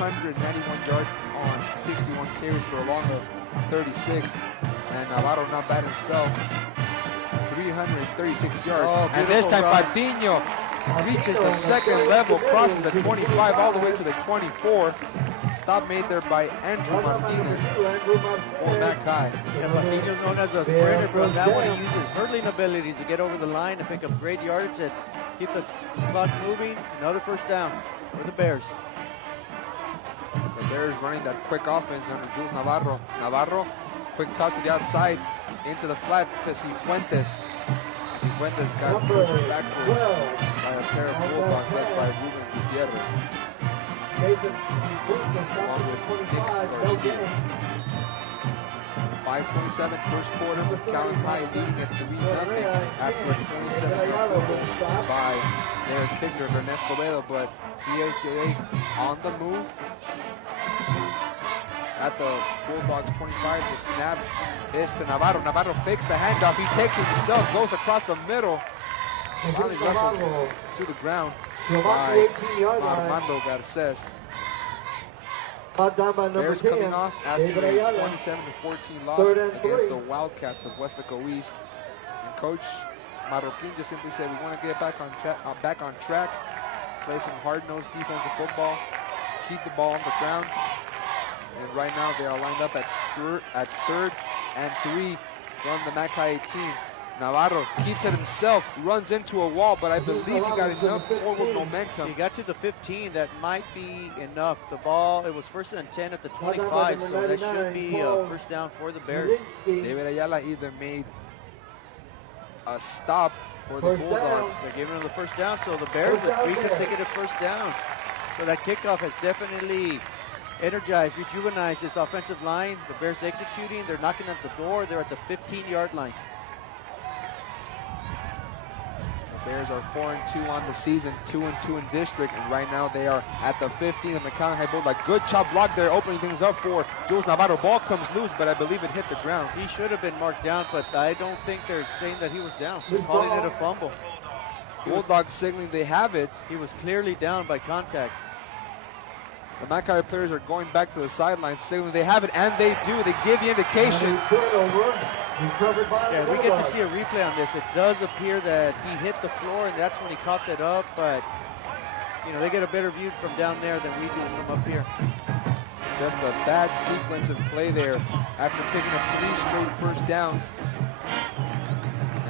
291 yards on 61 carries for a long of 36. And Navarro not bad himself. 336 yards. Oh, and this time run. Patiño reaches the second level, crosses the 25 all the way to the 24. Stop made there by Andrew Martinez for Mac High. Yeah, Patiño's known as a sprinter, but on that one he uses hurdling ability to get over the line and pick up great yards and keep the clock moving. Another first down for the Bears. The Bears running that quick offense under Jules Navarro. Navarro, quick toss to the outside, into the flat to Cifuentes. Cifuentes got pushed backwards by a pair of Bulldogs led by Ruben Gutierrez. Along with Nick Garcia. 5:27 first quarter, Mcallen High leading at 3-0 after a 27-yard field goal by their kicker, Ernest Escobedo, but PSJA on the move at the Bulldogs 25. The snap is to Navarro. Navarro fakes the handoff. He takes it himself, goes across the middle. Finally wrestled to the ground by Armando Garces. Bears coming off after a 27-14 loss against the Wildcats of Westlaco East. And Coach Marroquin just simply said, we want to get back on track, play some hard-nosed defensive football, keep the ball on the ground. And right now they are lined up at third and 3 from the Mackay 18. Navarro keeps it himself, runs into a wall, but I believe he got enough forward momentum. He got to the 15. That might be enough. The ball, it was first and 10 at the 25, so that should be a first down for the Bears. David Ayala either made a stop for the Bulldogs. They're giving him the first down, so the Bears with 3 consecutive first downs. So that kickoff has definitely energized, rejuvenized this offensive line. The Bears executing. They're knocking at the door. They're at the 15-yard line. Bears are 4-2 on the season, 2-2 in district, and right now they are at the 15 of Mcallen High Bulldog. Good chop block there, opening things up for Jules Navarro. Ball comes loose, but I believe it hit the ground. He should have been marked down, but I don't think they're saying that he was down. They're calling it a fumble. Bulldogs signaling they have it. He was clearly down by contact. The Mackay players are going back to the sidelines, signaling they have it, and they do. They give the indication. Yeah, we get to see a replay on this. It does appear that he hit the floor, and that's when he caught that up, but you know, they get a better view from down there than we do from up here. Just a bad sequence of play there after picking up 3 straight first downs.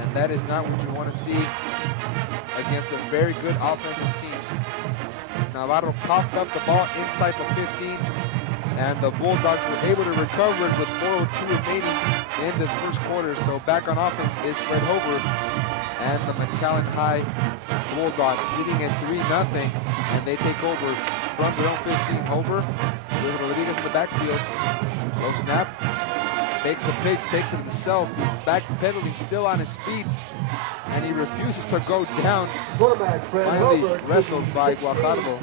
And that is not what you want to see against a very good offensive team. Navarro coughed up the ball inside the 15, and the Bulldogs were able to recover it with 4:02 remaining in this first quarter. So back on offense is Fred Hover and the Mcallen High Bulldogs leading at 3-0, and they take over from their own 15. Hover with Rodriguez in the backfield. Low snap, fakes the pitch, takes it himself. He's backpedaling, still on his feet, and he refuses to go down. Finally wrestled by Guajardo.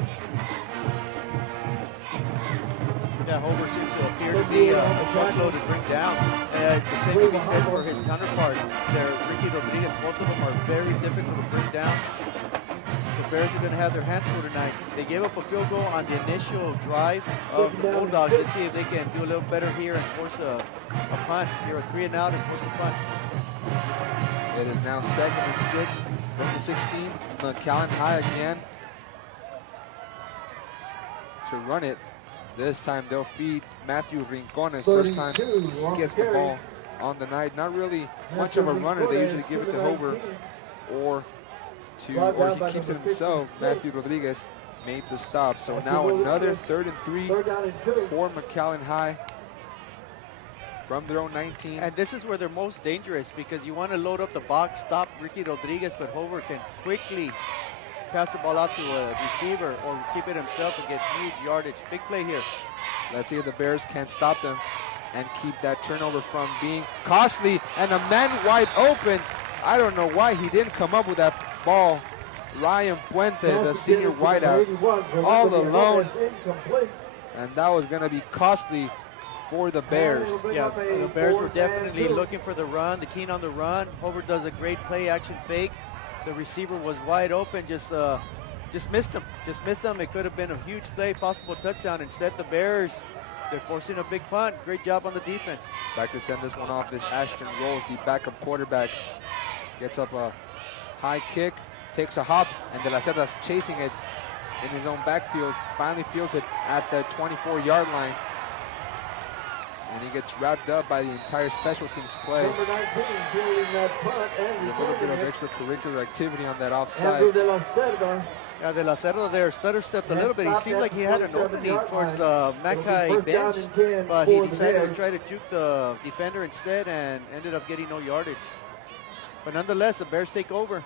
Yeah, Hover seems to appear to be a truckload to bring down. The same can be said for his counterpart there, Ricky Rodriguez. Both of them are very difficult to bring down. The Bears are going to have their hands full tonight. They gave up a field goal on the initial drive of the Bulldogs. Let's see if they can do a little better here and force a punt. Here, a 3-and-out and force a punt. It is now 2nd and 6 from the 16. Mcallen High again to run it. This time they'll feed Matthew Rincones. First time he gets the ball on the night. Not really much of a runner. They usually give it to Hover or he keeps it himself. Matthew Rodriguez made the stop. So now another 3rd and 3 for Mcallen High from their own 19. And this is where they're most dangerous because you want to load up the box, stop Ricky Rodriguez, but Hover can quickly pass the ball out to a receiver or keep it himself and get huge yardage. Big play here. Let's see if the Bears can stop them and keep that turnover from being costly. And a man wide open. I don't know why he didn't come up with that ball. Ryan Puente, the senior wideout, all alone. And that was going to be costly for the Bears. Yeah, the Bears were definitely looking for the run, the keen on the run. Hover does a great play action fake. The receiver was wide open, just just missed him. Just missed him. It could have been a huge play, possible touchdown. Instead, the Bears, they're forcing a big punt. Great job on the defense. Back to send this one off is Ashton Rolls, the backup quarterback. Gets up a high kick, takes a hop, and De La Cerda's chasing it in his own backfield. Finally feels it at the 24-yard line. And he gets wrapped up by the entire special teams play. Number 19 doing that punt and A little bit of extracurricular activity on that offside. Andrew De La Cerda. Yeah, De La Cerda there stutter-stepped a little bit. He seemed like he had an opening towards the Mackay bench, but he decided to try to juke the defender instead and ended up getting no yardage. But nonetheless, the Bears take over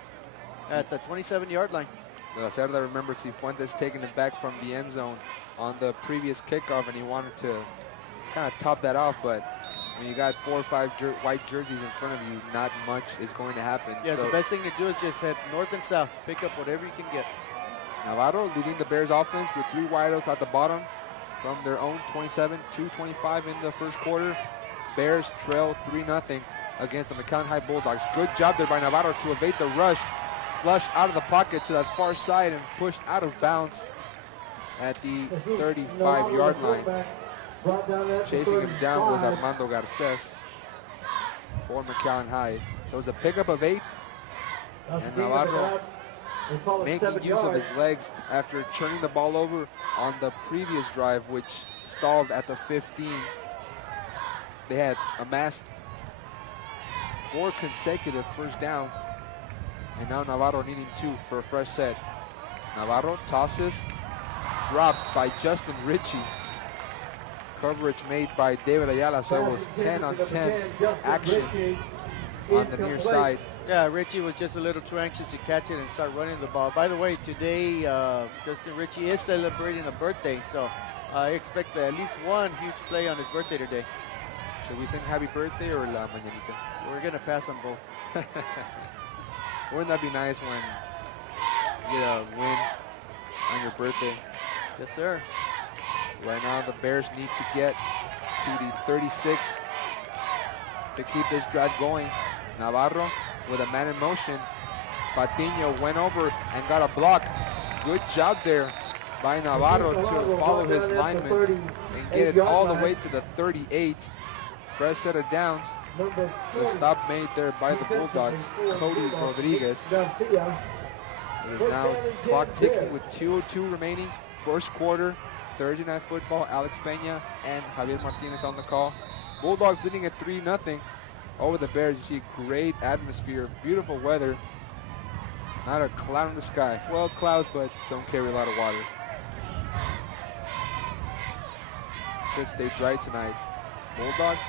at the 27-yard line. De La Cerda remembers Cifuentes taking it back from the end zone on the previous kickoff, and he wanted to kind of top that off, but when you got 4 or 5 white jerseys in front of you, not much is going to happen. Yeah, so the best thing to do is just head north and south, pick up whatever you can get. Navarro leading the Bears offense with 3 wideouts at the bottom from their own 27 to 25 in the first quarter. Bears trail 3-0 against the Mcallen High Bulldogs. Good job there by Navarro to evade the rush, flushed out of the pocket to that far side and pushed out of bounds at the 35-yard line. Chasing him down was Armando Garces for Mcallen High. So it's a pickup of 8, and Navarro making use of his legs after turning the ball over on the previous drive, which stalled at the 15. They had amassed 4 consecutive first downs, and now Navarro needing 2 for a fresh set. Navarro tosses, dropped by Justin Ritchie. Coverage made by David Ayala, so it was 10-on-10 action on the near side. Yeah, Ritchie was just a little too anxious to catch it and start running the ball. By the way, today Justin Ritchie is celebrating a birthday, so I expect at least one huge play on his birthday today. Should we sing happy birthday or la mañanita? We're going to pass on both. Wouldn't that be nice when you get a win on your birthday? Yes, sir. Right now, the Bears need to get to the 36 to keep this drive going. Navarro with a man in motion. Patiño went over and got a block. Good job there by Navarro to follow his lineman and get it all the way to the 38. Fresh set of downs. The stop made there by the Bulldogs, Cody Rodriguez. It is now clock ticking with 2:02 remaining. First quarter. Thursday Night Football, Alex Peña and Javier Martinez on the call. Bulldogs leading at 3-0 over the Bears. You see great atmosphere, beautiful weather. Not a cloud in the sky. Well, clouds, but don't carry a lot of water. Should stay dry tonight. Bulldogs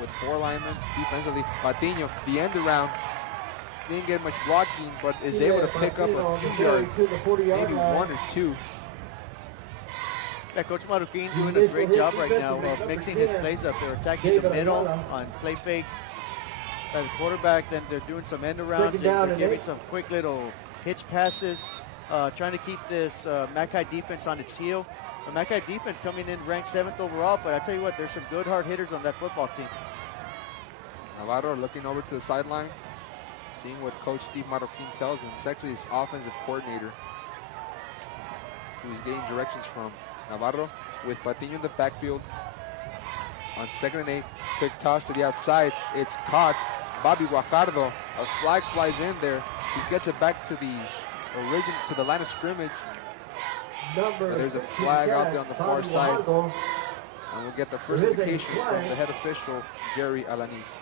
with 4 linemen defensively. Patiño, the end around. Didn't get much blocking, but is able to pick up a few yards, maybe 1 or 2. Yeah, Coach Marroquin doing a great job right now of mixing his plays up. They're attacking the middle on play fakes by the quarterback. Then they're doing some end arounds. They're giving some quick little hitch passes, trying to keep this Mackay defense on its heel. The Mackay defense coming in ranked 7th overall, but I tell you what, there's some good hard hitters on that football team. Navarro looking over to the sideline, seeing what Coach Steve Marroquin tells him. It's actually his offensive coordinator who he's getting directions from. Navarro with Patiño in the backfield. On 2nd and 8, quick toss to the outside. It's caught. Bobby Guajardo, a flag flies in there. He gets it back to the line of scrimmage. But there's a flag out there on the far side. And we'll get the first indication from the head official, Gary Alanis.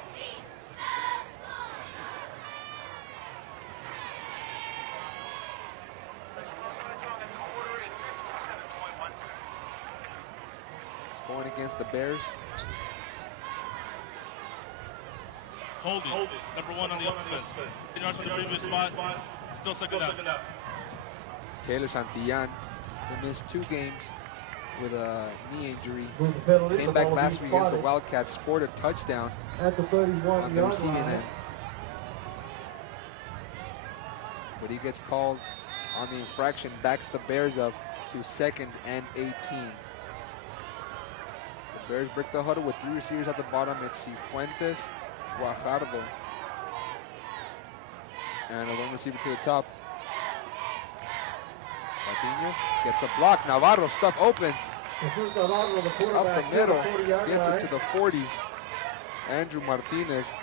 Going against the Bears. Holding. Number 1 on the offense. 10 yards from the previous spot. Still second down. Taylor Santillan, who missed 2 games with a knee injury. Came back last week against the Wildcats, scored a touchdown on the receiving end. But he gets called on the infraction, backs the Bears up to 2nd and 18. Bears break the huddle with 3 receivers at the bottom. It's Cifuentes, Guajardo, and a 1 receiver to the top. Patiño gets a block. Navarro stuff opens. Jesus Navarro, the Up quarterback, the middle, 40-yard gets it line. to the 40. Andrew Martinez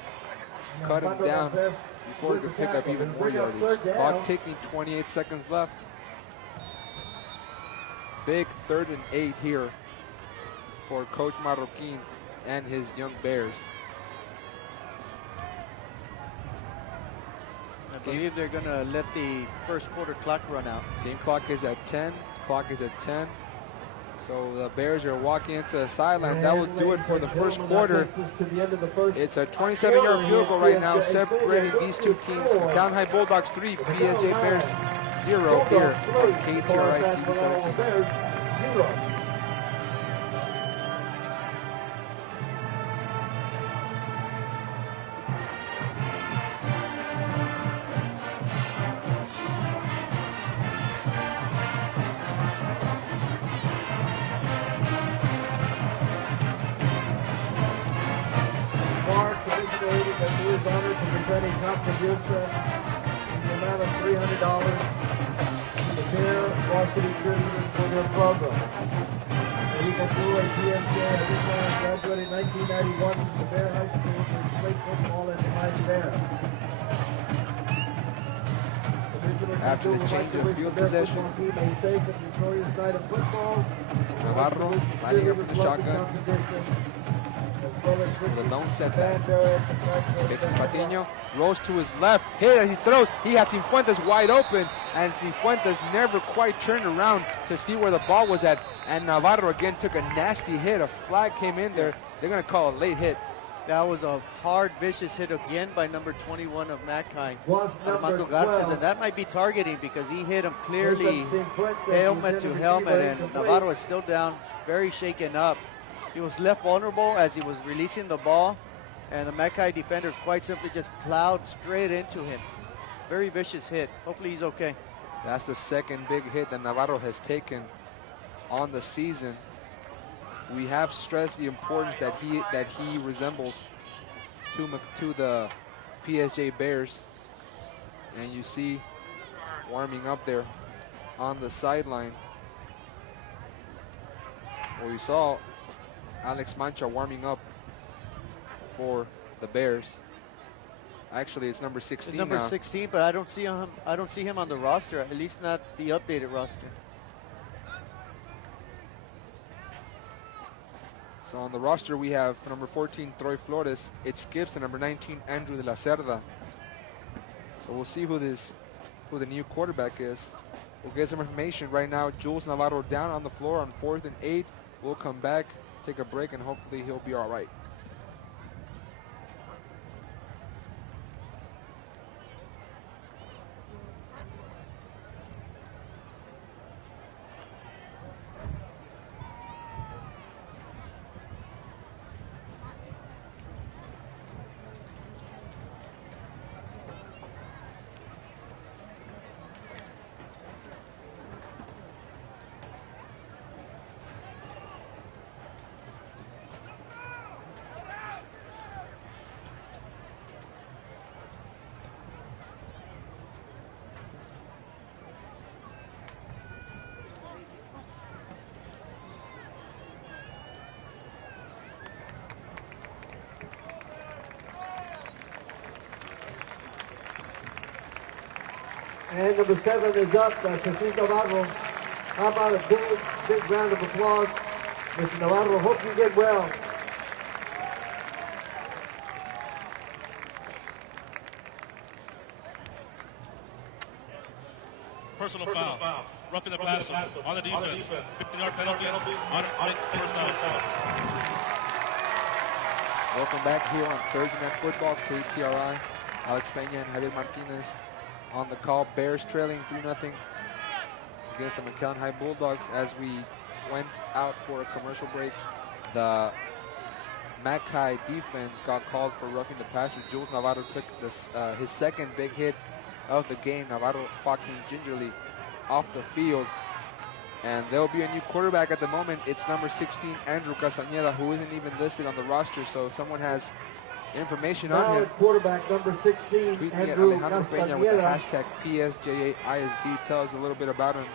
cut him down before he could pick up even more yardage. Clock ticking, 28 seconds left. Big 3rd and 8 here for Coach Marroquin and his young Bears. I believe they're going to let the first quarter clock run out. Game clock is at 10. Clock is at 10. So the Bears are walking into the sideline. That will do it for the first quarter. It's a 27-yard field goal right now, separating these two teams. Mcallen High Bulldogs 3, PSJA Bears 0 here on KTRI TV 17. Contribution in the amount of $300 to the Bear Varsity Cheerleaders for their program. And you can do a PSJA. This man graduated in 1991 from the Bear High School for played football and mighty Bear. After the change of field possession, A safe and victorious night of football. Navarro lining up for the shotgun. The lone setback. Takes Patiño, rolls to his left, hit as he throws. He had Cifuentes wide open, and Cifuentes never quite turned around to see where the ball was at. And Navarro again took a nasty hit. A flag came in there. They're going to call a late hit. That was a hard, vicious hit again by number 21 of Mcallen, Armando Garces, and that might be targeting because he hit him clearly helmet to helmet, and Navarro is still down, very shaken up. He was left vulnerable as he was releasing the ball, and the Mcallen defender quite simply just plowed straight into him. Very vicious hit. Hopefully he's okay. That's the second big hit that Navarro has taken on the season. We have stressed the importance that he resembles to the PSJA Bears, and you see warming up there on the sideline. Well, we saw Alex Mancha warming up for the Bears. Actually, it's number 16 It's number now. 16, but I don't see him on the roster, at least not the updated roster. So on the roster we have number 14 Troy Flores. It skips to number 19 Andrew de la Cerda. So we'll see who the new quarterback is. We'll get some information right now. Jules Navarro down on the floor on 4th and 8. We'll come back, take a break, and hopefully he'll be all right. And number 7 is up, Jesus Navarro. How about a big round of applause? Mr. Navarro, hope you get well. Personal foul. Roughing the passer on the defense. 15-yard penalty. On first down. Welcome back here on Thursday Night Football, KTRI. Alex Peña and Javier Martinez on the call. Bears trailing 3-0 against the Mcallen High Bulldogs. As we went out for a commercial break, the Mcallen defense got called for roughing the passer. Jules Navarro took this, his second big hit of the game. Navarro walking gingerly off the field. And there'll be a new quarterback at the moment. It's number 16, Andrew Castañeda, who isn't even listed on the roster, so someone has information on him. Quarterback number 16, Tweeting at Andrew Alejandro Peña with the Castañeda. hashtag PSJAISD. Tell us a little bit about him.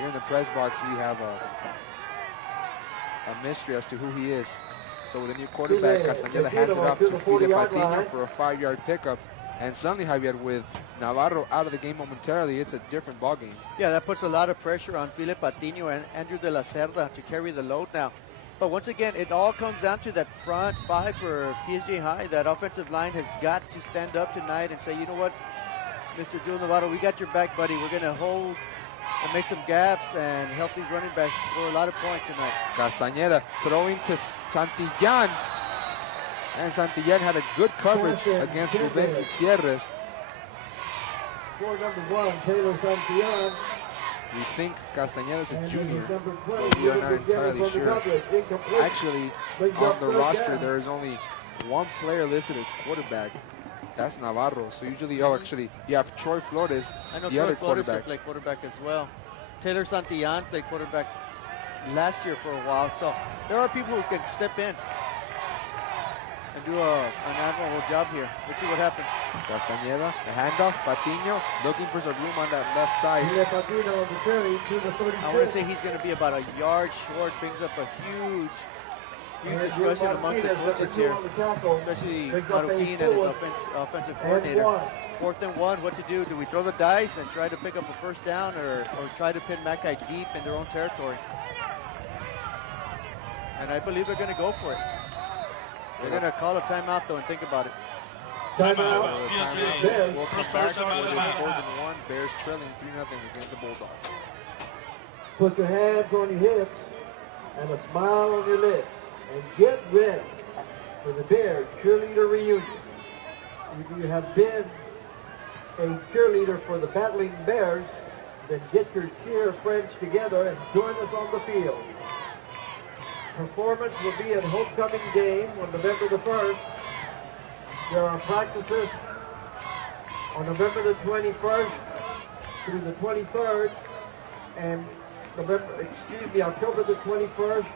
Here in the press box, we have a mystery as to who he is. So with a new quarterback, Castañeda hands it off to Felipe Patiño for a 5-yard pickup. And suddenly, Javier, with Navarro out of the game momentarily, it's a different ballgame. Yeah, that puts a lot of pressure on Felipe Patiño and Andrew de la Cerda to carry the load now. But once again, it all comes down to that front five for PSJA High. That offensive line has got to stand up tonight and say, you know what, Mr. Jules Navarro, we got your back, buddy. We're going to hold and make some gaps and help these running backs score a lot of points tonight. Castañeda throwing to Santillán. And Santillán had a good coverage against Ruben Gutierrez. For number 1, Taylor Santillán. We think Castañeda's a junior, but we are not entirely sure. Actually, on the roster, there is only one player listed as quarterback. That's Navarro. So usually, you have Troy Flores, I know the Troy other Flores quarterback. could play quarterback as well. Taylor Santillán played quarterback last year for a while. So there are people who can step in and do an admirable job here. Let's see what happens. Castañeda, the handoff, Patiño looking for some room on that left side. I want to say he's going to be about a yard short. Brings up a huge discussion amongst the coaches here, especially Marroquin and his offensive coordinator. 4th and 1, what to do? Do we throw the dice and try to pick up a first down or try to pin Mackay deep in their own territory? And I believe they're going to go for it. They're going to call a timeout, though, and think about it. Timeout. PSJA. We'll First come back person out with of this the 4th and 1. Bears trailing 3-0 against the Bulldogs. Put your hands on your hips and a smile on your lips and get ready for the Bears cheerleader reunion. If you have been a cheerleader for the Battling Bears, then get your cheer friends together and join us on the field. Performance will be at homecoming game on November the 1st. There are practices on November the 21st through the 23rd and October the 21st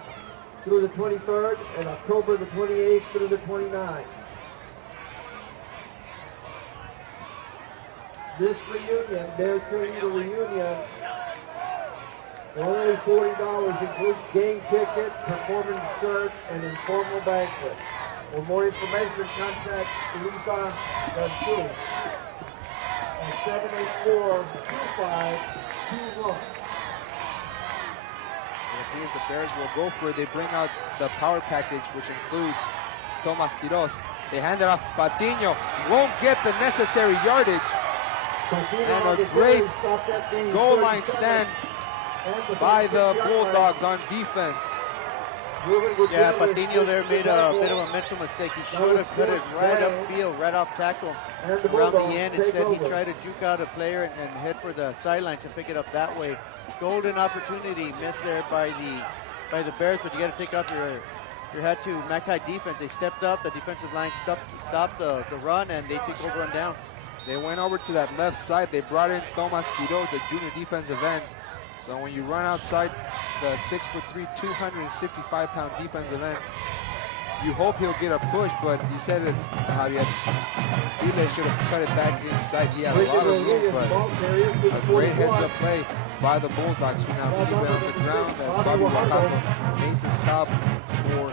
through the 23rd and October the 28th through the 29th. This reunion, their cheerleader reunion, only $40 includes game ticket, performance shirt, and informal banquet. For more information, contact Lisa Gantu at 784-2521. It appears the Bears will go for it. They bring out the power package, which includes Tomas Quiroz. They hand it off. Patiño won't get the necessary yardage. And a great goal line stand by the Bulldogs on defense. Yeah, Patiño there made a bit of a mental mistake. He should have cut it right upfield, right off tackle, around the end. Instead, he tried to juke out a player and head for the sidelines and pick it up that way. Golden opportunity missed there by the Bears, but you got to take off your hat to Mackay defense. They stepped up. The defensive line stopped the run, and they took over on downs. They went over to that left side. They brought in Tomas Quiroz, a junior defensive end. So when you run outside the 6'3", 265-pound defensive end, you hope he'll get a push, but you said it, Javier. File should have cut it back inside. He had a lot of room, but a great heads-up play by the Bulldogs, who now keep it on the ground as Bobby Wacano made the stop for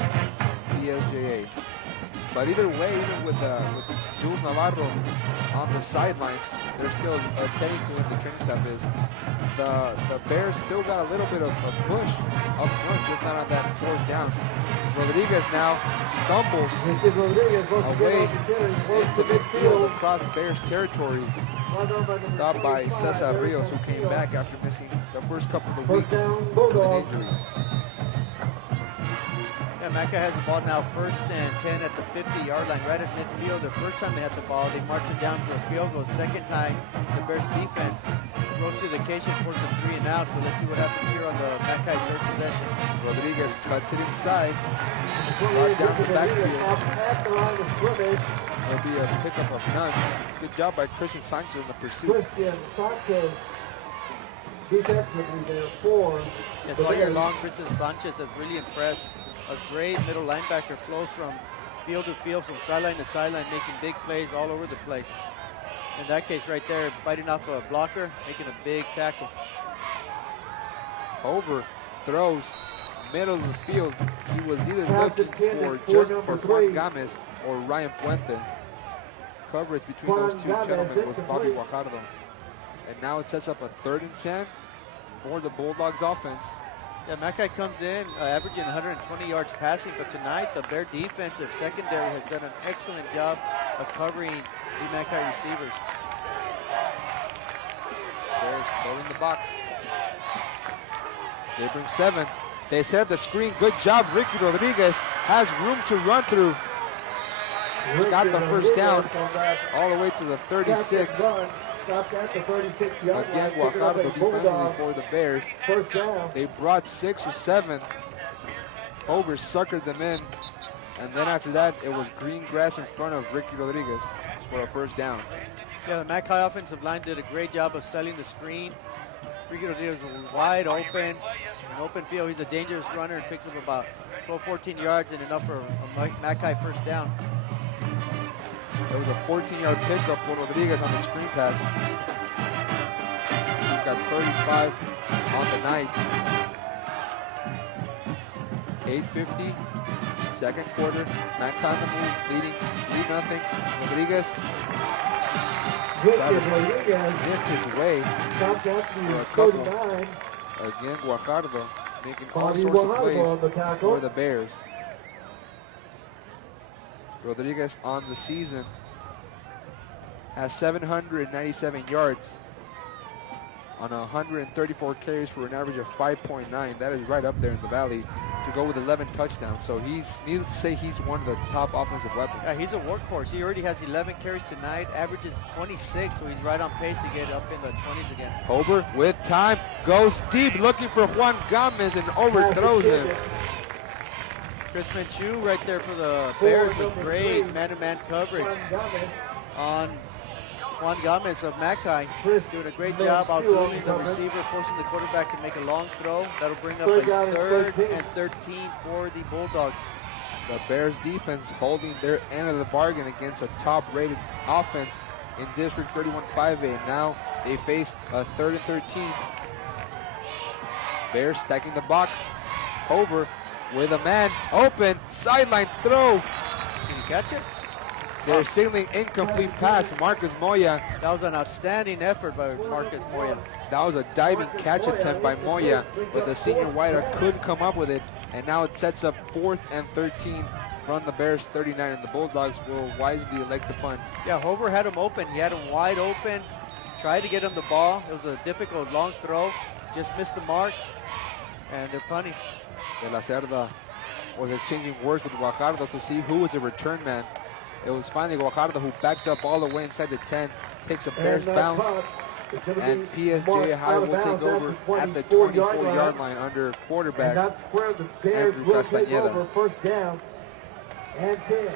PSJA. But either way, even with Jules Navarro on the sidelines, they're still attending to what the training staff is. The Bears still got a little bit of push up front, just not on that 4th down. Rodriguez now stumbles away into midfield across Bears territory. Stopped by Cesar Rios, who came back after missing the first couple of weeks with an injury. Yeah, Mackay has the ball now 1st and 10 at the 50-yard line, right at midfield. The first time they had the ball, they marched it down for a field goal. Second time, the Bears defense goes to the occasion for some 3 and out. So let's see what happens here on the Mackay 3rd possession. Rodriguez cuts it inside, brought down the backfield. There'll be a pickup of none. Good job by Christian Sanchez in the pursuit. Christian Sanchez defensively there for. Yes, all year long, Christian Sanchez has really impressed. A great middle linebacker, flows from field to field, from sideline to sideline, making big plays all over the place. In that case right there, biting off a blocker, making a big tackle. Over throws middle of the field. He was either Pass looking intended for just for for number Juan 3. Gomez or Ryan Puente. Coverage between Juan those two Gomez, gentlemen was Bobby incomplete. Guajardo. And now it sets up a 3rd and 10 for the Bulldogs offense. Yeah, Mackay comes in averaging 120 yards passing, but tonight the Bear defensive secondary has done an excellent job of covering the Mackay receivers. Bears loading the box. They bring 7. They set the screen. Good job. Ricky Rodriguez has room to run through. Got the first down all the way to the 36. Stopped at the 36-yard line. Again, Pick it up Guajardo a Bulldog. defensively for the Bears. First down. They brought 6 or 7. Over suckered them in. And then after that, it was green grass in front of Ricky Rodriguez for a first down. Yeah, the Mackay offensive line did a great job of selling the screen. Ricky Rodriguez was wide open, an open field. He's a dangerous runner and picks up about 12, 14 yards and enough for a Mackay first down. There was a 14-yard pickup for Rodriguez on the screen pass. He's got 35 on the night. 8:50, second quarter. Mackay on the move, leading 3-0. Rodriguez Richard Rodriguez nipped his way. stopped at For the a couple. 39. Again, Guajardo making all Bobby sorts of Guajardo plays on the tackle. for the Bears. Rodriguez on the season has 797 yards on 134 carries for an average of 5.9. That is right up there in the valley to go with 11 touchdowns. So needless to say, he's one of the top offensive weapons. Yeah, he's a workhorse. He already has 11 carries tonight, averages 26, so he's right on pace to get up in the 20s again. Over with time, goes deep looking for Juan Gomez and overthrows him. Chris Manchu right there for the Bears with number great 3, man-to-man coverage Juan Gomez. on Juan Gomez of Mackay. Chris Doing a great Manchu job on outdoing the coverage. receiver, forcing the quarterback to make a long throw. That'll bring up Third a down and 3rd 13. and 13 for the Bulldogs. The Bears defense holding their end of the bargain against a top-rated offense in District 31-5A. Now they face a 3rd and 13. Bears stacking the box. Over with a man open, sideline throw. Can you catch it? They're signaling incomplete pass. Marcus Moya. That was an outstanding effort by Marcus Moya. That was a diving catch attempt by Moya, but the senior wideout couldn't come up with it. And now it sets up 4th and 13 from the Bears 39, and the Bulldogs will wisely elect to punt. Yeah, Hover had him open. He had him wide open. Tried to get him the ball. It was a difficult long throw. Just missed the mark. And they're punting. De La Cerda was exchanging words with Guajardo to see who was a return man. It was finally Guajardo who backed up all the way inside the 10, takes a Bears bounce, and PSJA High will take over at the 24-yard line under quarterback. And that's where the Bears Andrew will take Castañeda. over first down and 10.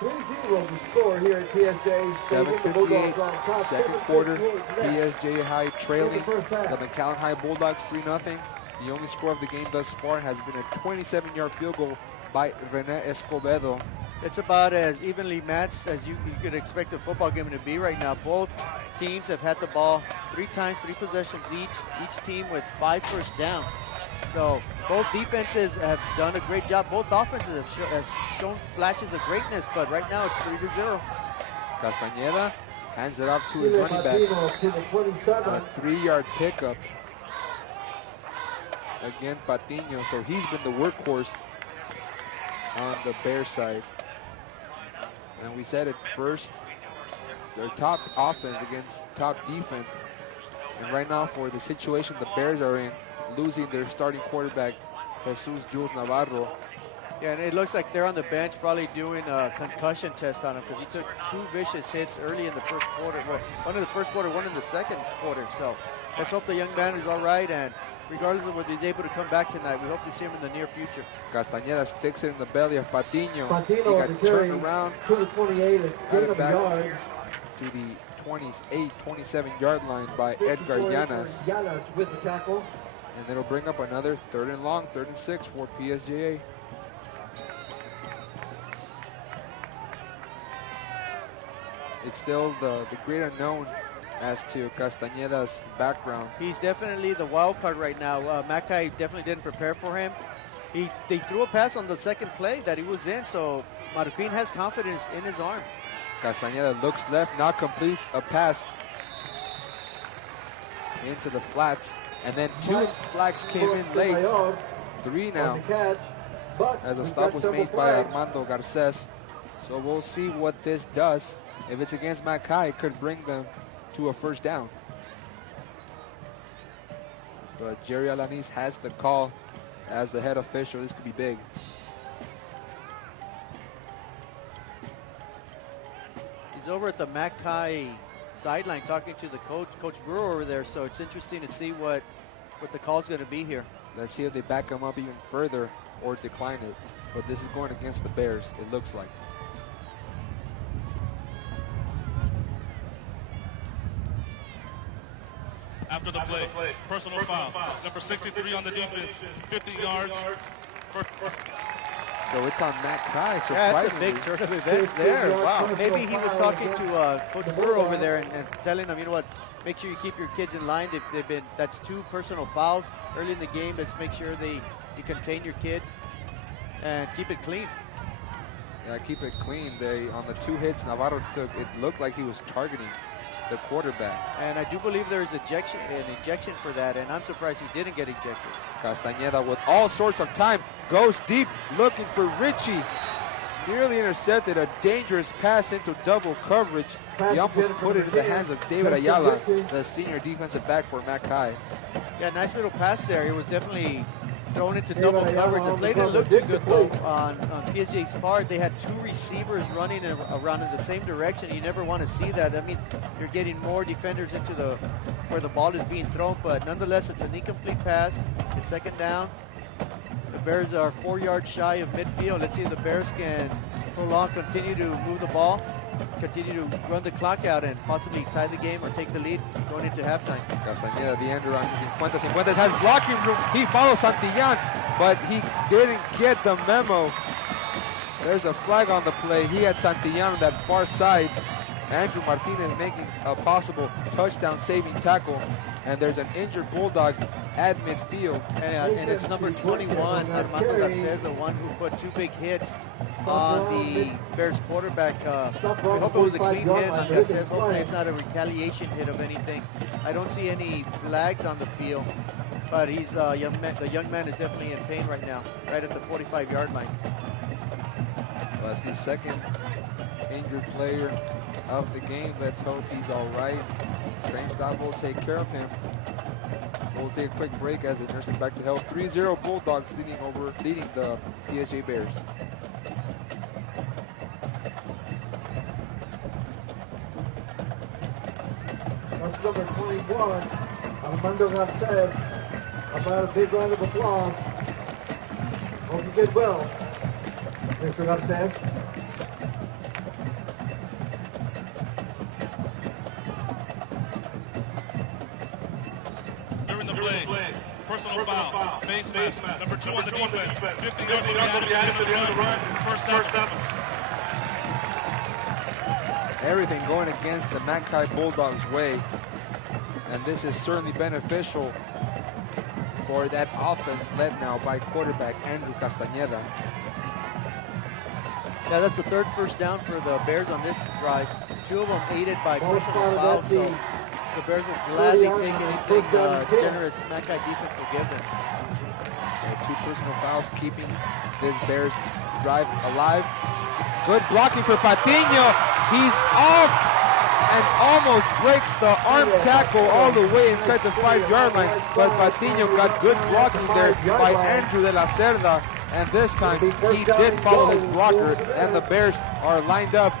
3-0 the score here at PSJ. 7:58, second quarter. PSJA High trailing In the first half. the Mcallen High Bulldogs 3-0. The only score of the game thus far has been a 27-yard field goal by Rene Escobedo. It's about as evenly matched as you could expect a football game to be right now. Both teams have had the ball 3 times, 3 possessions each team with 5 first downs. So both defenses have done a great job. Both offenses have shown flashes of greatness, but right now it's 3-0. Castañeda hands it off to his running back. To the 27. A 3-yard pickup. Again, Patiño. So he's been the workhorse on the Bears side. And we said it first, their top offense against top defense. And right now for the situation the Bears are in, losing their starting quarterback, Jesus Jules Navarro. Yeah, and it looks like they're on the bench probably doing a concussion test on him because he took 2 vicious hits early in the first quarter. Well, one in the first quarter, one in the second quarter. So let's hope the young man is all right, and regardless of whether he's able to come back tonight, we hope to see him in the near future. Castañeda sticks it in the belly of Patiño. He Patino got turned around to the 28 and Got gain it of a back. yard. to the 27-yard line by Edgar Llanas. Llanas with the tackle. And it'll bring up another 3rd and long, 3rd and 6 for PSJA. It's still the great unknown as to Castañeda's background. He's definitely the wild card right now. Mackay definitely didn't prepare for him. They threw a pass on the second play that he was in, so Marroquin has confidence in his arm. Castañeda looks left, now completes a pass into the flats, and then 2 flags came in late. 3 now, as a stop was made by Armando Garces. So we'll see what this does. If it's against Mackay, it could bring them to a first down. But Jerry Alanis has the call as the head official. This could be big. He's over at the Mackay sideline talking to the Coach Brewer over there, so it's interesting to see what the call's going to be here. Let's see if they back him up even further or decline it. But this is going against the Bears, it looks like. After the play, personal foul. Number 63 on the defense, 50 yards. So it's on Mackay, surprisingly. Yeah, that's a big turn of events there. Wow, maybe he was talking to Coach Brewer over there and telling them, you know what, make sure you keep your kids in line. That's 2 personal fouls early in the game. Let's make sure you contain your kids and keep it clean. Yeah, keep it clean. On the 2 hits Navarro took, it looked like he was targeting the quarterback. And I do believe there is an ejection for that, and I'm surprised he didn't get ejected. Castañeda with all sorts of time goes deep looking for Richie. Nearly intercepted a dangerous pass into double coverage. He almost put it in the hands of David Ayala, the senior defensive back for Mackay. Yeah, nice little pass there. It was definitely thrown into double coverage. The play didn't look too good though on PSJA's part. They had 2 receivers running around in the same direction. You never want to see that. That means you're getting more defenders into where the ball is being thrown, but nonetheless it's an incomplete pass. It's second down. The Bears are 4 yards shy of midfield. Let's see if the Bears can prolong, continue to move the ball, continue to run the clock out and possibly tie the game or take the lead going into halftime. Castañeda, the end around to Cifuentes. Cifuentes has blocking room. He follows Santillán, but he didn't get the memo. There's a flag on the play. He had Santillán on that far side. Andrew Martinez making a possible touchdown saving tackle. And there's an injured Bulldog at midfield. And it's number 21, Armando Garces, the one who put 2 big hits on the Bears quarterback. We hope it was a clean hit on Garces. Hopefully it's not a retaliation hit of anything. I don't see any flags on the field, but he's the young man is definitely in pain right now, right at the 45-yard line. That's the second injured player of the game. Let's hope he's all right. Train stop will take care of him. We'll take a quick break as they nurse him back to health. 3-0 Bulldogs leading the PSJA Bears. That's number 21, Armando Garces. About a big round of applause. Hope you did well, Mr. Garces. During the play, personal foul, face mask, number 2 on the defense, 50 yards to the run, first down. Everything going against the Mackay Bulldogs' way, and this is certainly beneficial for that offense led now by quarterback Andrew Castañeda. Yeah, that's the 3rd first down for the Bears on this drive. 2 of them aided by personal fouls, so the Bears will gladly take anything generous Mackay defense will give them. So 2 personal fouls keeping this Bears drive alive. Good blocking for Patiño. He's off and almost breaks the arm tackle all the way inside the 5-yard line. But Patiño got good blocking there by Andrew de la Cerda. And this time he did follow his blocker, and the Bears are lined up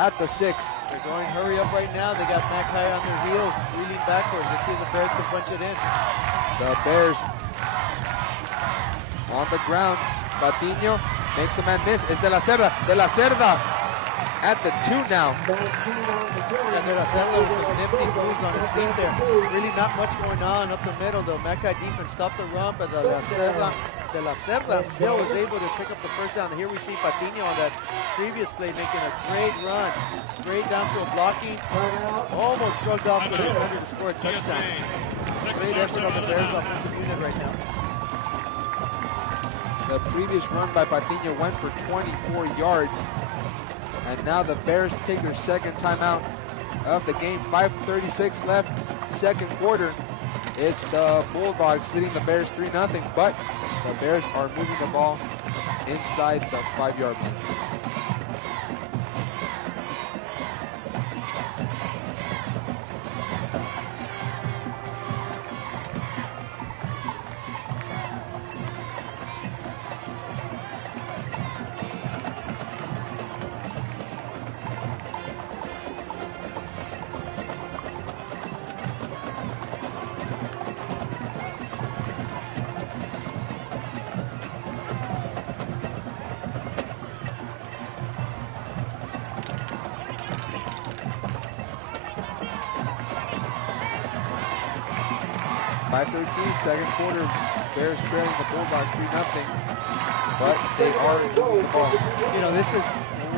at the 6. They're going hurry up right now. They got Mackay on their heels, reeling backwards. Let's see if the Bears can punch it in. The Bears on the ground. Patiño makes a man miss. It's De La Cerda. De La Cerda at the 2 now. And De La Cerda with some nifty moves on his feet there. Really not much going on up the middle. The Mackay defense stopped the run, but De La Cerda de la Cerda still was able to pick up the first down. Here we see Patiño on that previous play making a great run. Great downfield blocking. Almost shrugged off the defender to score a touchdown. Great effort on the Bears offensive unit right now. The previous run by Patiño went for 24 yards. And now the Bears take their second timeout of the game. 5:36 left, second quarter. It's the Bulldogs leading the Bears 3-0, but the Bears are moving the ball inside the 5-yard line. Second quarter, Bears trailing the Bulldogs 3-0, but they are moving the ball. You know, this is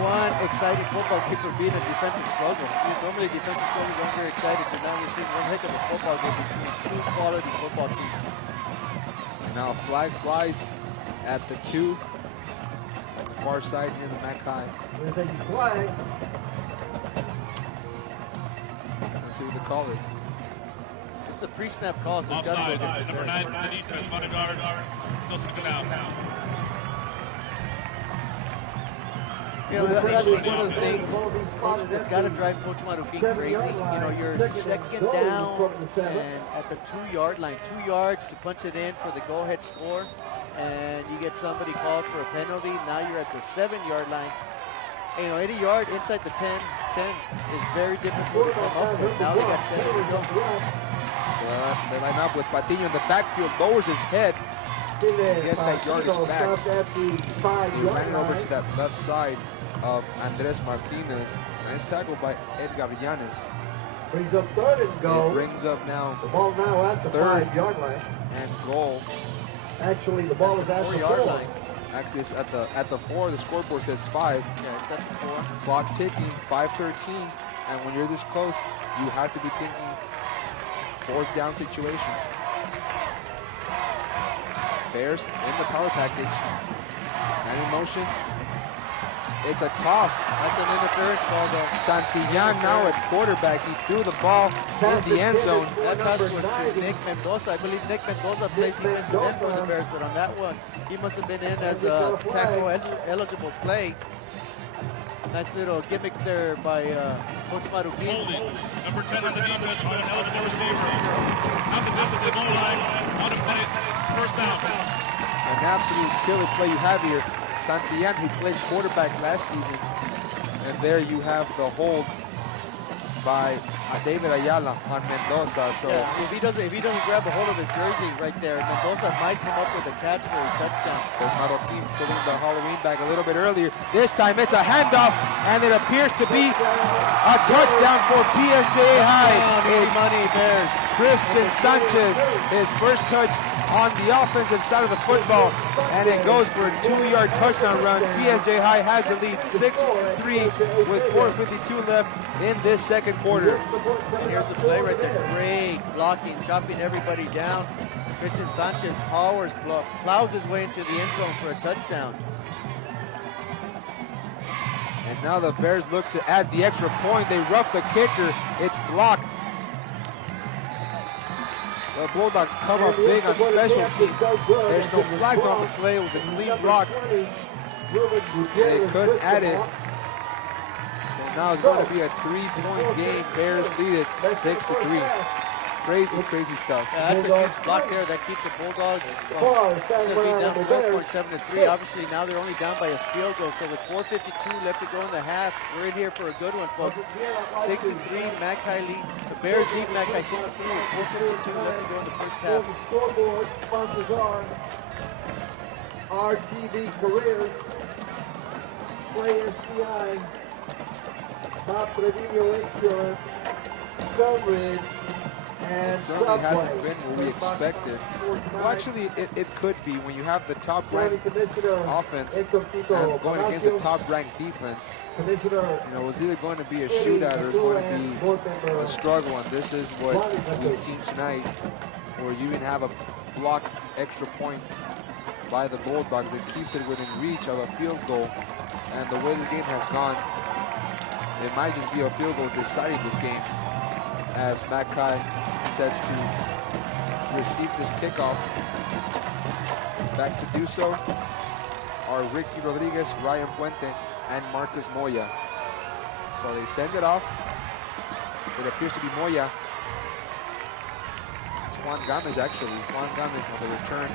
one exciting football game for being a defensive struggle. Normally defensive struggles aren't very excited, so now we're seeing one heck of a football game between two quality football teams. And now a flag flies at the 2, on the far side near the Mcallen. We're taking flag. Let's see what the call is. It's a pre-snap call, so it's got to go against the Number 9 in the defense, 5 yards, still sticking out. You know, that's one of the things that's got to drive Coach Marroquin crazy. You know, you're second down and at the 2-yard line, 2 yards to punch it in for the go-ahead score, and you get somebody called for a penalty. Now you're at the 7-yard line. And, you know, any yard inside the 10 is very difficult to come up with. Now we got 7 to go. So they line up with Patiño in the backfield, lowers his head. He gets that yardage back. He ran over to that left side of Andres Martinez. Nice tackle by Edgar Villanes. Brings up third and goal. It brings up now The ball now at the 5-yard line. and goal. Actually, the ball is at the 4-yard 4. line. Actually, it's at the 4. The scoreboard says 5. Yeah, it's at the 4. Clock ticking, 5:13. And when you're this close, you have to be thinking 4th down situation. Bears in the power package. And in motion. It's a toss. That's an interference call, though. Santillan now at quarterback. He threw the ball in the end zone. That pass was to Nick Mendoza. I believe Nick Mendoza plays defensive end for the Bears, but on that one, he must have been in as a tackle-eligible play. Nice little gimmick there by Coach Marroquin. Holding, number 10 on the defense, on an eligible receiver. Out the distance, the goal line, out of play, first down. An absolute killer play you have here. Santillan, who played quarterback last season. And there you have the hold by David Ayala on Mendoza. So yeah, if he doesn't grab a hold of his jersey right there, Mendoza might come up with a catch for a touchdown. Coach Marroquin pulling the Halloween bag a little bit earlier. This time it's a handoff, and it appears to be a touchdown for PSJA High. Easy money, Bears. Christian Sanchez, his first touch on the offensive side of the football, and it goes for a 2-yard touchdown run. PSJA High has the lead 6-3 with 4:52 left in this second quarter. And here's the play right there. Great blocking, chopping everybody down. Christian Sanchez plows his way into the end zone for a touchdown. And now the Bears look to add the extra point. They rough the kicker. It's blocked. The Bulldogs come up big on special teams. There's no flags on the play. It was a clean block. They could add it. So now it's going to be a 3-point game. Bears lead it 6-3. Crazy stuff. Yeah, that's a huge block there that keeps the Bulldogs from instead of being down 4.7-3. Obviously now they're only down by a field goal. So with 4:52 left to go in the half, we're in here for a good one, folks. 6-3, Mackay lead. The Bears lead Mackay 6-3 with 4:52 left to go in the first half. Scoreboard sponsors are RTV Careers, Play SCI, Top Trevino Insurance, Sunridge, It certainly hasn't been what we expected. Well, actually, it could be when you have the top-ranked offense and going against the top-ranked defense. You know, it's either going to be a shootout or it's going to be a struggle, and this is what we've seen tonight, where you even have a blocked extra point by the Bulldogs. It keeps it within reach of a field goal, and the way the game has gone, it might just be a field goal deciding this game, as Mcallen sets to receive this kickoff. Back to do so are Ricky Rodriguez, Ryan Puente, and Marcus Moya. So they send it off. It appears to be Moya. It's Juan Gomez, actually. Juan Gomez on the return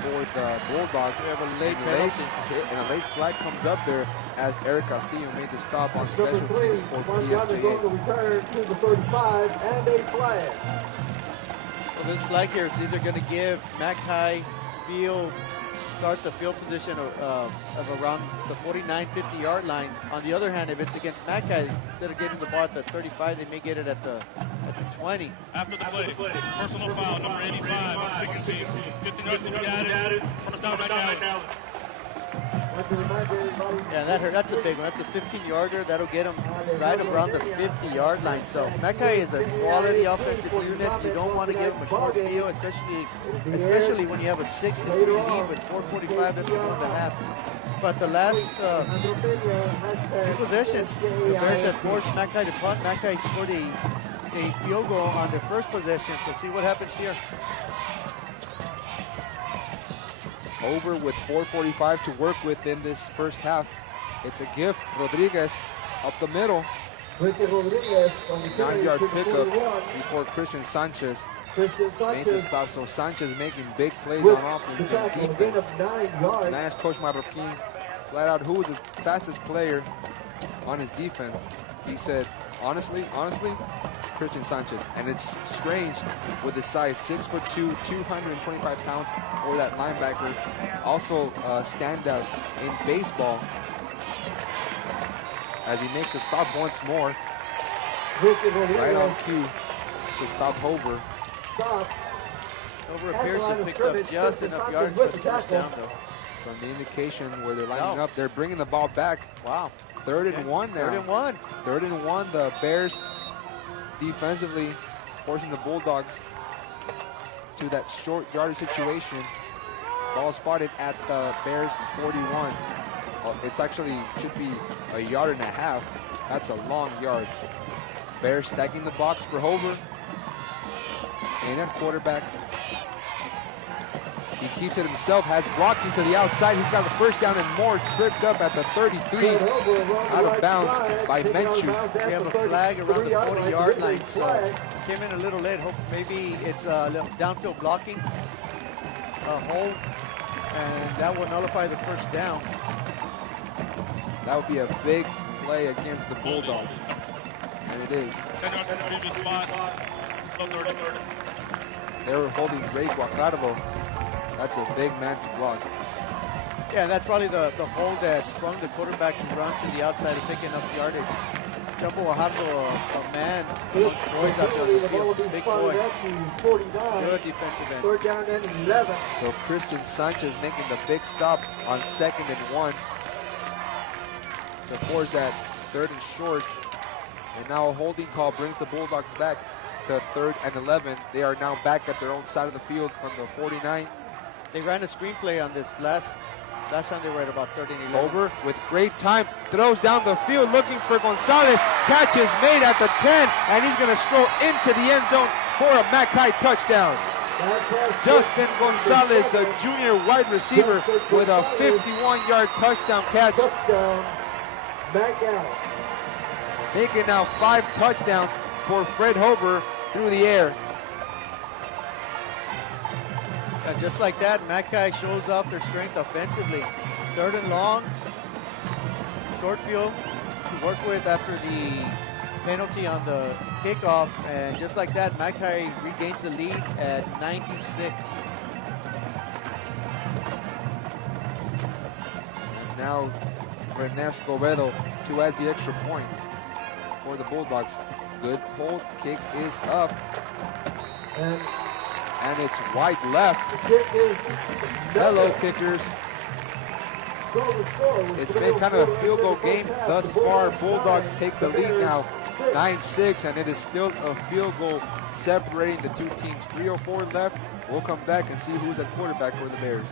for the Bulldogs. We have a late penalty. And a late flag comes up there as Eric Castillo made the stop on special teams for PSJA. Return to the 35 and a flag. Well, this flag here is either going to give Mackay start the field position of around the 49, 50-yard line. On the other hand, if it's against Mackay, instead of getting the ball at the 35, they may get it at the 20. After the play, personal foul, number 85, kicking team. 50 yards will be added. First down, Mcallen. Yeah, that's a big one. That's a 15-yarder. That'll get them right around the 50-yard line. So Mackay is a quality offensive unit. You don't want to give them a short field, especially when you have a 6-3 lead with 4:45 to go in the half. But the last two possessions, the Bears had forced Mackay to punt. Mackay scored a field goal on their first possession. So see what happens here. Over with 4:45 to work with in this first half. It's a gift. Rodriguez up the middle. 9-yard pickup before Christian Sanchez made the stop. So Sanchez making big plays on offense and defense. And I asked Coach Marroquin flat out who was the fastest player on his defense. He said, honestly, Christian Sanchez. And it's strange with his size, 6'2", 225 pounds for that linebacker. Also a standout in baseball as he makes a stop once more. Right on cue to stop Hover. Hover appears to pick up just enough yards for the first down, though. So the indication where they're lining up, they're bringing the ball back. Wow. 3rd and 1 now. 3rd and 1. 3rd and 1. The Bears defensively forcing the Bulldogs to that short yardage situation. Ball spotted at the Bears 41. It's actually should be a yard and a half. That's a long yard. Bears stacking the box for Hover. And at quarterback. He keeps it himself, has blocking to the outside. He's got the first down and more, tripped up at the 33, out of bounds by Menchu. We have a flag around the 40-yard line, so came in a little late. Hope maybe it's a little downfield blocking, a hold, and that will nullify the first down. That would be a big play against the Bulldogs, and it is. 10 yards from the previous spot. Still 30. They were holding Ray Guajardo. That's a big man to block. Yeah, that's probably the hold that sprung the quarterback to run to the outside and pick enough yardage. Jumbo Guajardo, a man amongst boys out there on the field. Big boy. Good defensive end. 3rd down and 11. So Christian Sanchez making the big stop on 2nd and 1 to force that 3rd and short. And now a holding call brings the Bulldogs back to 3rd and 11. They are now back at their own side of the field from the 49. They ran a screenplay on this last time they were at about 30 and 11. Over with great time, throws down the field looking for Gonzalez. Catch is made at the 10, and he's going to stroll into the end zone for a Mackay touchdown. Justin Gonzalez, the junior wide receiver, with a 51-yard touchdown catch. Making now 5 touchdowns for Fred Hover through the air. And just like that, Mackay shows off their strength offensively. 3rd and long, short field to work with after the penalty on the kickoff. And just like that, Mackay regains the lead at 9-6. And now René Escobedo to add the extra point for the Bulldogs. Good hold, kick is up. And it's wide left. The kick is Hello, kickers. So the score was It's been kind of a field goal game thus far. Bulldogs take the lead now, 9-6, and it is still a field goal separating the two teams. 3:04 left. We'll come back and see who's at quarterback for the Bears.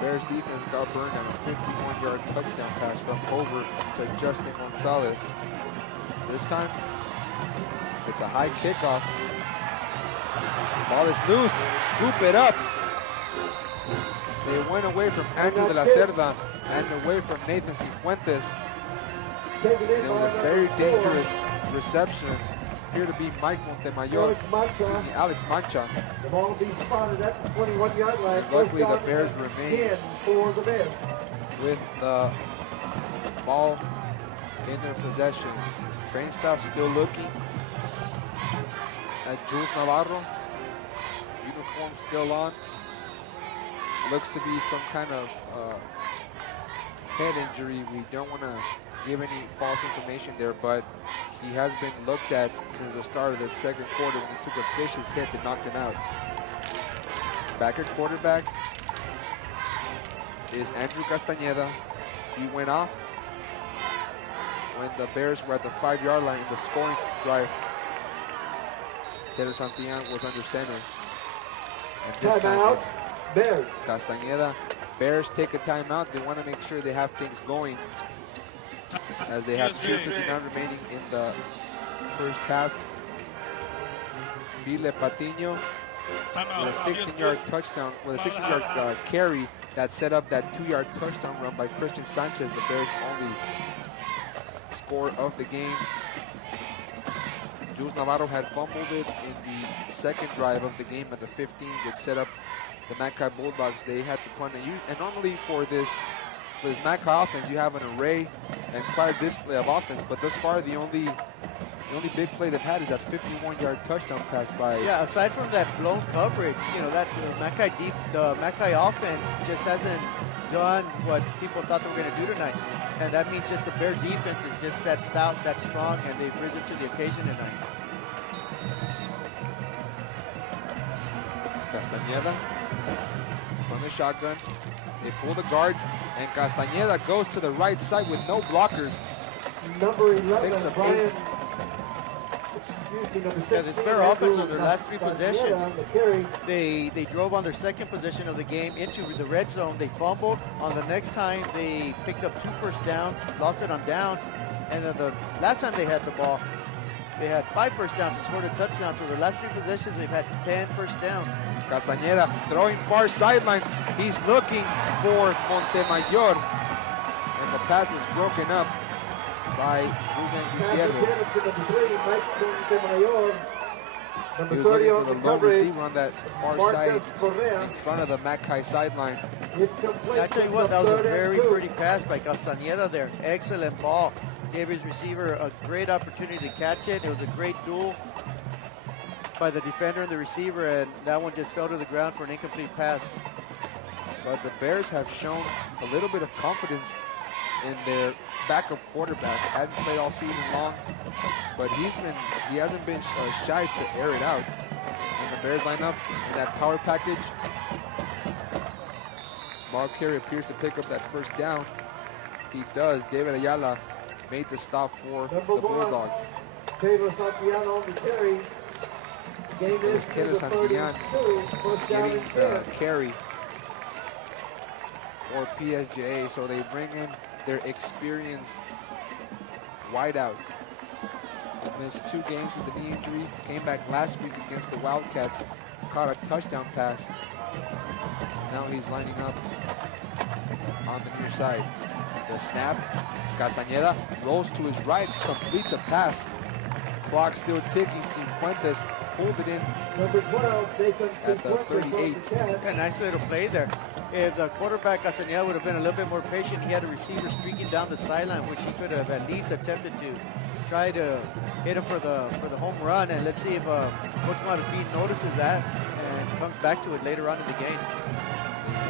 Bears defense got burned on a 51-yard touchdown pass from Over to Justin Gonzalez. This time, it's a high kickoff. Ball is loose, scoop it up. They went away from Andrew de la Cerda and away from Nathan Cifuentes. It was a very dangerous reception. Appeared to be Mike Montemayor, Alex Mancha. The ball will be spotted at the 21-yard line. And luckily, the Bears remain for the Bears with the ball in their possession. Train staff still looking at Jules Navarro. Uniform still on. Looks to be some kind of head injury. We don't want to give any false information there, but he has been looked at since the start of the second quarter when he took a vicious hit that knocked him out. Back at quarterback is Andrew Castañeda. He went off when the Bears were at the 5-yard line in the scoring drive. Taylor Santillan was under center. And this time it's Bears. Castañeda. Bears take a timeout. They want to make sure they have things going as they have 2:59 remaining in the first half. Vile Patiño with a 16-yard touchdown, with a 16-yard carry that set up that 2-yard touchdown run by Christian Sanchez, the Bears' only score of the game. Jules Navarro had fumbled it in the second drive of the game at the 15, which set up the Mackay Bulldogs. They had to punt and normally for this Mackay offense, you have an array and quite a display of offense, but thus far the only big play they've had is that 51-yard touchdown pass by. Yeah, aside from that blown coverage, you know, that the Mackay offense just hasn't done what people thought they were going to do tonight, and that means just the Bear defense is just that stout, that strong, and they've risen to the occasion tonight. Castañeda from the shotgun. They pull the guards, and Castañeda goes to the right side with no blockers. Number 11, Picks up Brian. 8. Yeah, this Bear offense on their last 3 possessions, they drove on their second possession of the game into the red zone. They fumbled. On the next time, they picked up 2 first downs, lost it on downs, and then the last time they had the ball, they had 5 first downs and scored a touchdown. So their last 3 possessions, they've had 10 first downs. Castañeda throwing far sideline. He's looking for Montemayor, and the pass was broken up by Ruben Gutierrez. He was looking for the low receiver on that far side in front of the Mackay sideline. I tell you what, that was a very pretty pass by Castañeda there. Excellent ball. Gave his receiver a great opportunity to catch it. It was a great duel by the defender and the receiver, and that one just fell to the ground for an incomplete pass. But the Bears have shown a little bit of confidence in their backup quarterback. Hadn't played all season long, but he hasn't been shy to air it out. And the Bears line up in that power package. Ball carrier appears to pick up that first down. He does. David Ayala made the stop for the Bulldogs. Taylor Santillan on the carry. It was Taylor Santillan getting the carry for PSJA, so they bring in their experienced wideout. Missed 2 games with a knee injury. Came back last week against the Wildcats. Caught a touchdown pass. Now he's lining up on the near side. The snap. Castañeda rolls to his right, completes a pass. Clock still ticking. Cifuentes pulled it in Number 12, Jason at the 38. Yeah, nice little play there. If the quarterback Castañeda would have been a little bit more patient, he had a receiver streaking down the sideline, which he could have at least attempted to try to hit him for the home run. And let's see if Coach Marroquin notices that and comes back to it later on in the game.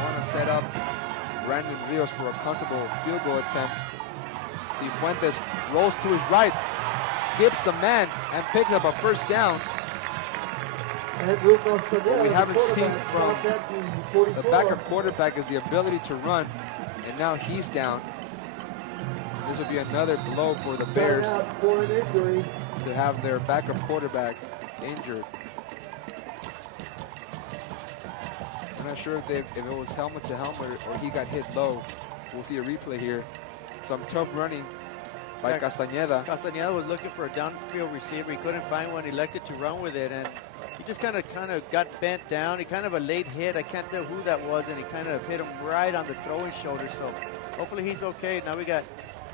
Want to set up Brandon Rios for a comfortable field goal attempt. Cifuentes rolls to his right, skips a man, and picks up a first down. What we haven't seen from the backup quarterback is the ability to run, and now he's down. This will be another blow for the Bears to have their backup quarterback injured. I'm not sure if it was helmet to helmet or he got hit low. We'll see a replay here. Some tough running by Castañeda. Castañeda was looking for a downfield receiver. He couldn't find one. He elected to run with it, and he just kind of got bent down. He kind of a late hit. I can't tell who that was, and he kind of hit him right on the throwing shoulder. So hopefully he's okay. Now we got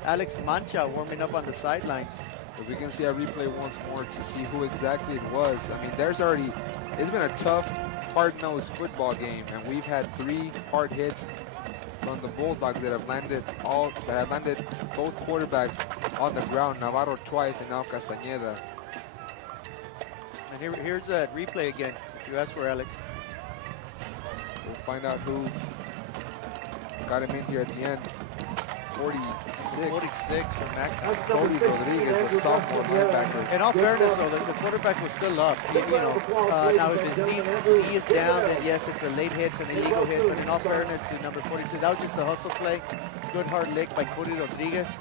Alex Mancha warming up on the sidelines. If we can see a replay once more to see who exactly it was. I mean, it's been a tough, hard-nosed football game, and we've had 3 hard hits from the Bulldogs that have landed both quarterbacks on the ground. Navarro twice and now Castañeda. And here's that replay again, if you ask for Alex. We'll find out who got him in here at the end. 46. 46 for Mac. Cody Rodriguez, the sophomore linebacker. In all fairness, though, the quarterback was still up. Now if his knee is down, then yes, it's a late hit, it's an illegal hit. But in all fairness to number 46, that was just a hustle play. Good hard lick by Cody Rodriguez.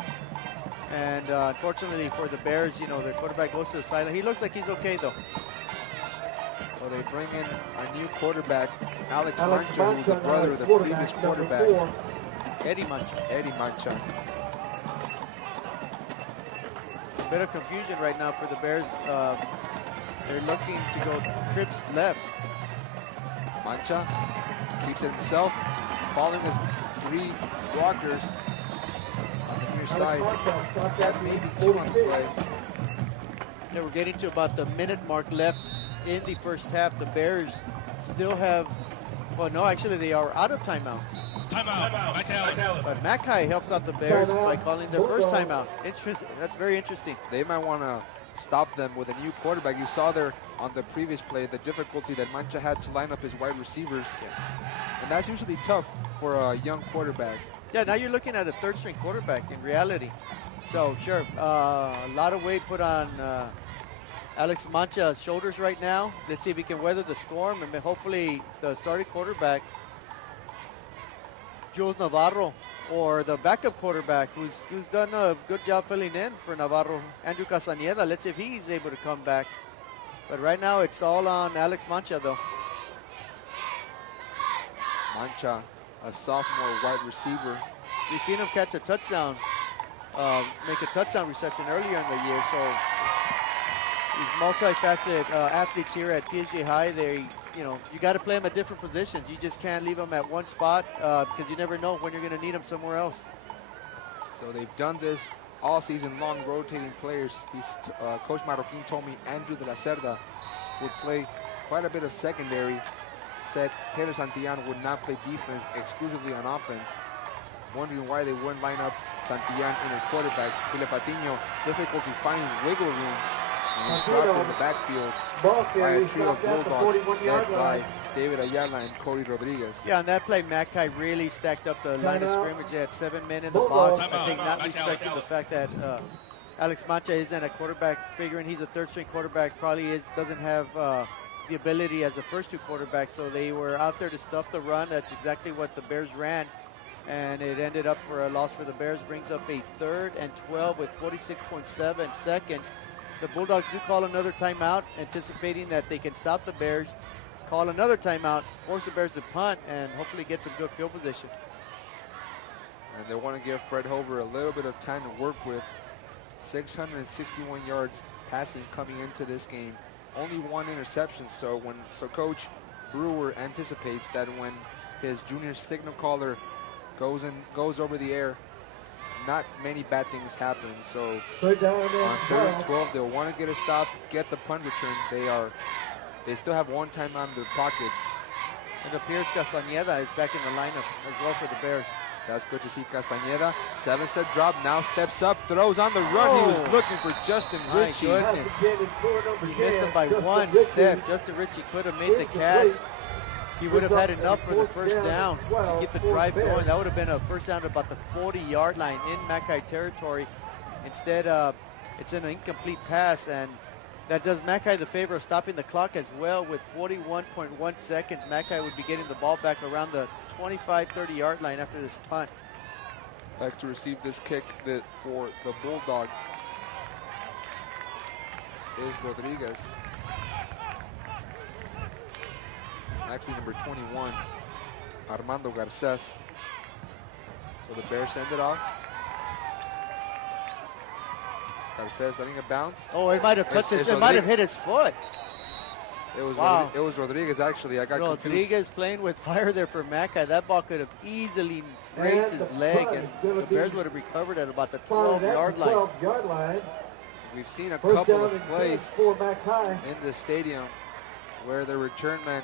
And unfortunately for the Bears, their quarterback goes to the sideline. He looks like he's okay, though. Well, they bring in a new quarterback, Alex Mancha, who's the brother of the previous quarterback. Eddie Mancha. A bit of confusion right now for the Bears. They're looking to go trips left. Mancha keeps it himself, following his 3 blockers on the near side. Got maybe 2 on the play. Yeah, we're getting to about the minute mark left in the first half. The Bears still have, well, no, actually they are out of timeouts. Timeout, Mcallen. But Mackay helps out the Bears by calling their first timeout. That's very interesting. They might want to stop them with a new quarterback. You saw there on the previous play the difficulty that Mancha had to line up his wide receivers. And that's usually tough for a young quarterback. Yeah, now you're looking at a third-string quarterback in reality. So, sure, a lot of weight put on Alex Mancha's shoulders right now. Let's see if he can weather the storm, and hopefully the starting quarterback, Jules Navarro, or the backup quarterback who's done a good job filling in for Navarro, Andrew Castañeda. Let's see if he's able to come back. But right now it's all on Alex Mancha, though. Mancha, a sophomore wide receiver. We've seen him catch a touchdown, make a touchdown reception earlier in the year. So these multifaceted athletes here at PSJA High, you got to play them at different positions. You just can't leave them at one spot because you never know when you're going to need them somewhere else. So they've done this all season long, rotating players. Coach Marroquin told me Andrew de la Cerda would play quite a bit of secondary. Said Taylor Santillan would not play defense, exclusively on offense. Wondering why they wouldn't line up Santillan in a quarterback. Felipe Patiño, difficulty finding wiggle room. And he's dropped in the backfield by a trio of Bulldogs led by David Ayala and Cody Rodriguez. Yeah, on that play, Mackay really stacked up the line of scrimmage. They had 7 men in the box. I think not respecting the fact that Alex Mancha isn't a quarterback, figuring he's a third-string quarterback, probably doesn't have the ability as the first 2 quarterbacks. So they were out there to stuff the run. That's exactly what the Bears ran. And it ended up for a loss for the Bears. Brings up a 3rd and 12 with 46.7 seconds. The Bulldogs do call another timeout, anticipating that they can stop the Bears, call another timeout, force the Bears to punt, and hopefully get some good field position. And they want to give Fred Hover a little bit of time to work with. 661 yards passing coming into this game. Only 1 interception, so Coach Brewer anticipates that when his junior signal caller goes over the air, not many bad things happen. So on 3rd and 12, they'll want to get a stop, get the punt return. They still have 1 timeout in their pockets. It appears Castañeda is back in the lineup as well for the Bears. That's good to see Castañeda. 7-step drop, now steps up, throws on the run. He was looking for Justin My Ritchie. goodness. He missed him by 1 step. Justin Ritchie could have made the catch. He would have had enough for the first down to keep the drive going. That would have been a first down at about the 40-yard line in Mackay territory. Instead, it's an incomplete pass, and that does Mackay the favor of stopping the clock as well. With 41.1 seconds, Mackay would be getting the ball back around the 25, 30-yard line after this punt. Back to receive this kick for the Bulldogs is Rodriguez. Actually, number 21, Armando Garces. So the Bears send it off. Garces letting it bounce. Oh, it might have touched it might have hit his foot. It was Wow. It was Rodriguez, actually. I got Rodriguez confused. playing with fire there for Mackay. That ball could have easily grazed his leg, and the Bears would have recovered at about the 12-yard line. We've seen a couple of plays in the stadium where the return man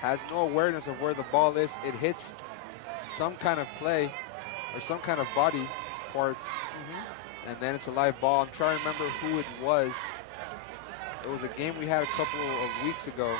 has no awareness of where the ball is. It hits some kind of play or some kind of body part, and then it's a live ball. I'm trying to remember who it was. It was a game we had a couple of weeks ago.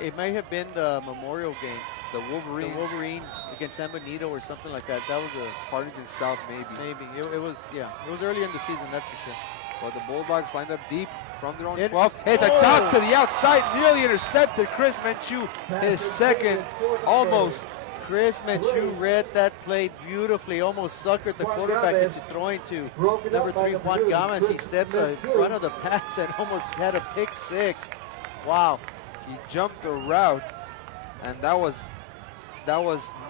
It may have been the Memorial game. The Wolverines against San Benito or something like that. That was a Harlingen South, maybe. It was early in the season, that's for sure. But the Bulldogs lined up deep from their own 12. It's a toss to the outside, nearly intercepted. Chris Menchu, his second, almost. Chris Menchu read that play beautifully, almost suckered the quarterback into throwing to number 3, Juan Gomez. He steps in front of the pass and almost had a pick 6. Wow. He jumped the route, and that was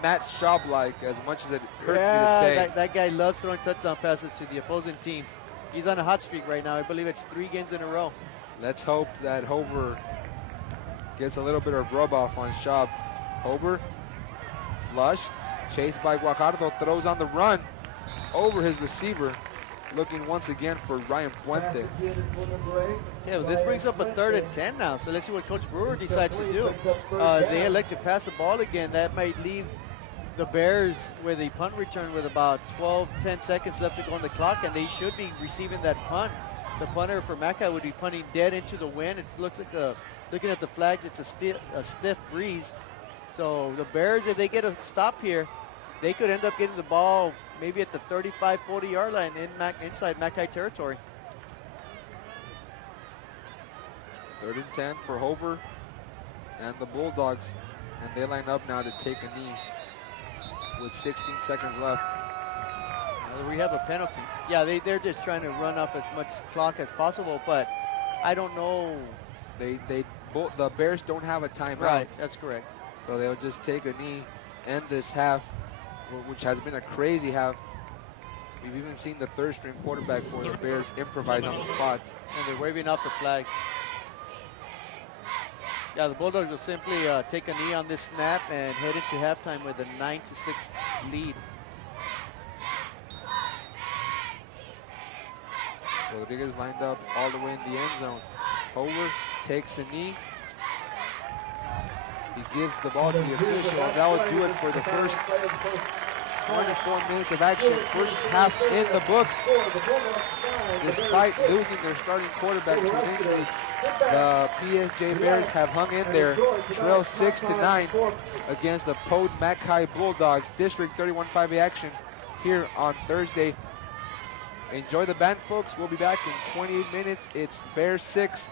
Matt Schaub-like, as much as it hurts me to say. That guy loves throwing touchdown passes to the opposing teams. He's on a hot streak right now. I believe it's 3 games in a row. Let's hope that Hover gets a little bit of rub-off on Schaub. Hover flushed, chased by Guajardo, throws on the run over his receiver, looking once again for Ryan Puente. Yeah, well, this brings up a 3rd and 10 now, so let's see what Coach Brewer decides to do. They elect to pass the ball again. That might leave the Bears with a punt return with about 10 seconds left to go on the clock, and they should be receiving that punt. The punter for Mackay would be punting dead into the wind. It looks like looking at the flags, it's a stiff breeze. So the Bears, if they get a stop here, they could end up getting the ball maybe at the 35, 40-yard line inside Mackay territory. 3rd and 10 for Hover and the Bulldogs, and they line up now to take a knee with 16 seconds left. We have a penalty. Yeah, they're just trying to run off as much clock as possible, but I don't know. The Bears don't have a timeout. Right, that's correct. So they'll just take a knee, end this half, which has been a crazy half. We've even seen the 3rd-string quarterback for the Bears improvise on the spot. And they're waving off the flag. Yeah, the Bulldogs will simply take a knee on this snap and head into halftime with a 9-6 lead. Rodriguez lined up all the way in the end zone. Hover takes a knee. He gives the ball to the official, and that will do it for the first 24 minutes of action. First half in the books. Despite losing their starting quarterback to injury, the PSJA Bears have hung in there, trail 6-9 against the Pode Mackay Bulldogs. District 31-5A action here on Thursday. Enjoy the band, folks. We'll be back in 28 minutes. It's Bears 6,